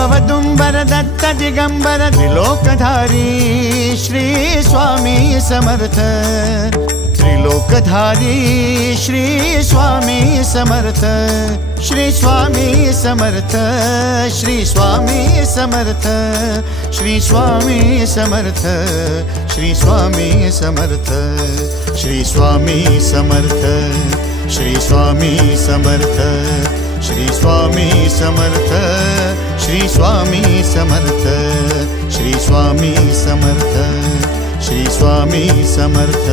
Audumbar Datta Digambar त्रिलोकधारी Shri Swami Samarth त्रिलोकधारी Shri Swami Samarth Shri Swami Samarth Shri Swami Samarth Shri Swami Samarth Shri Swami Samarth Shri Swami Samarth Shri Swami Samarth Shri Swami Samarth Shri Swami Samarth Shri Swami Samarth Shri Swami Samarth